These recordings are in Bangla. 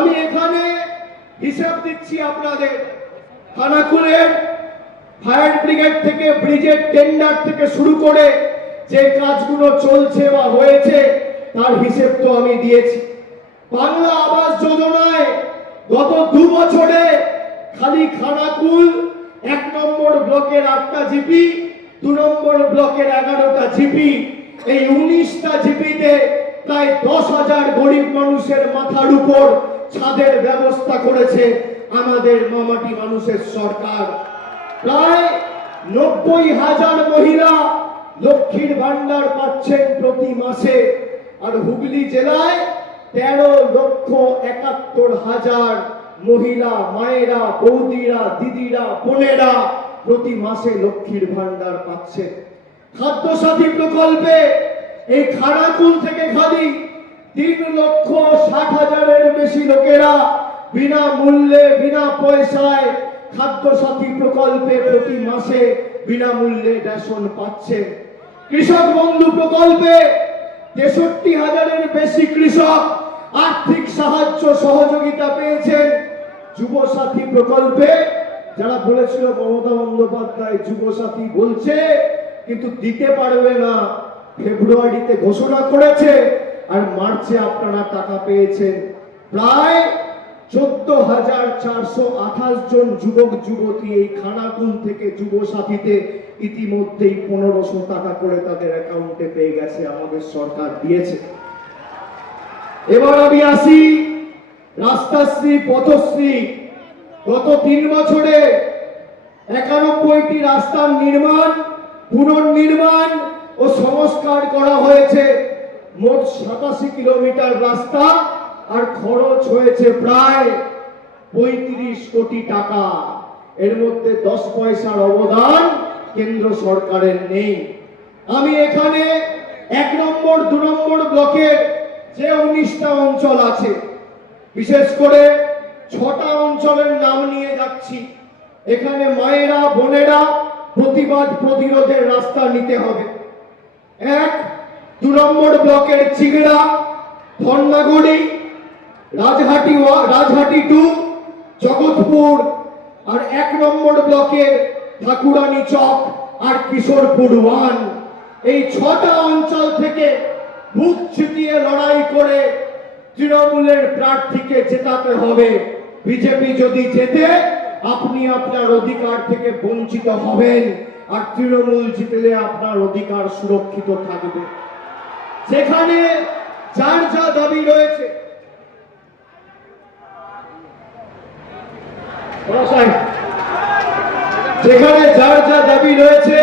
আমি এখানে হিসাব দিচ্ছি আপনাদের। খানাকুলের ফায়ার ব্রিগেড থেকে ব্রিজের টেন্ডার থেকে শুরু করে যে কাজগুলো চলছে বা হয়েছে তার হিসেব তো আমি দিয়েছি। বাংলা আবাস যোজনায় গত 2 বছরে খালি খানাকুল 1 নম্বর ব্লকের 8টা জিপি, 2 নম্বর ব্লকের 11টা জিপি, এই 19টা জিপিতে প্রায় 10,000 গরিব মানুষের মাথার উপর ছাদের ব্যবস্থা করেছে আমাদের মামাটি মানুষের সরকার। প্রায় 90,000 মহিলা লক্ষ্মীর ভান্ডার পাচ্ছেন প্রতি মাসে। আর হুগলি জেলায় 13,71,000 মহিলা মায়েরা, বৌদিরা, দিদিরা, বোনেরা প্রতি মাসে লক্ষ্মীর ভান্ডার পাচ্ছে। খাদ্যসাথী প্রকল্পে এই খানাকুল থেকে খালি 3,60,000-এর বেশি লোকেরা বিনামূল্যে বিনা পয়সায় খাদ্যসাথী প্রকল্পে প্রতি মাসে বিনামূল্যে রেশন পাচ্ছে। কৃষক বন্ধু প্রকল্পে 63,000-এর বেশি কৃষক আর্থিক সাহায্য সহযোগিতা পেয়েছেন। যুবসাথী প্রকল্পে যারা বলেছিল মমতা বন্দ্যোপাধ্যায় যুবসাথী বলছে কিন্তু দিতে পারবে না, ফেব্রুয়ারিতে ঘোষণা করেছে আর মার্চে আপনারা টাকা পেয়েছেন। প্রায় 14,428 জন যুবক যুবতী এই খানাকুল থেকে যুবসাথীতে ইতিমধ্যেই 1500 টাকা করে তাদের অ্যাকাউন্টে পেয়ে গেছে, আমাদের সরকার দিয়েছে। এবার আমি আসি রাস্তাশ্রী পথশ্রী। গত 3 বছরে 91টি রাস্তার নির্মাণ, পুনর্নির্মাণ ও সংস্কার করা হয়েছে। মোট 87 কিলোমিটার রাস্তা আর খরচ হয়েছে প্রায় 35 কোটি টাকা। এর মধ্যে 10 পয়সার অবদান কেন্দ্র সরকারের নেই। আমি এখানে 1 নম্বর 2 নম্বর ব্লকের যে 19টা অঞ্চল আছে, বিশেষ করে 6টা অঞ্চলের নাম নিয়ে যাচ্ছি। এখানে মায়েরা বোনেরা প্রতিবাদ প্রতিরোধের রাস্তা নিতে হবে। 1 2 নম্বর ব্লকের চিগড়া, ধর্নাগুড়ি, রাজহাটি 2, জগৎপুর, আর 1 নম্বর ব্লকের ঠাকুরানী চক আর কিশোরপুর 1। এই 6টা অঞ্চল থেকে বুক ছিটিয়ে লড়াই করে তৃণমূলের প্রার্থীকে জেতাতে হবে। বিজেপি যদি জেতে আপনি আপনার অধিকার থেকে বঞ্চিত হবেন, আর তৃণমূল জিতলে আপনার অধিকার সুরক্ষিত থাকবে। যেখানে যার যা দাবি রয়েছে, যেখানে যার যা দাবি রয়েছে,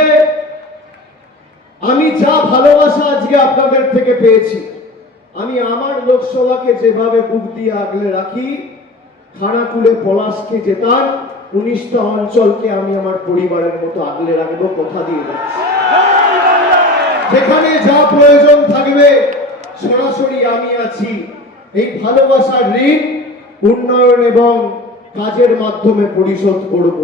আমি যা ভালোবাসা আজকে আপনাদের থেকে পেয়েছি, আমি আমার লোকসভাকে যেভাবে বুক দিয়ে আগলে রাখি, খানাকুলে পলাশকে জেতান 19টা অঞ্চলকে আমি আমার পরিবারের মতো আগলে রাখবো, কথা দিয়ে যাচ্ছি। যেখানে যা প্রয়োজন থাকবে সরাসরি আমি আছি। এই ভালোবাসার ঋণ উন্নয়ন এবং কাজের মাধ্যমে পরিশোধ করব।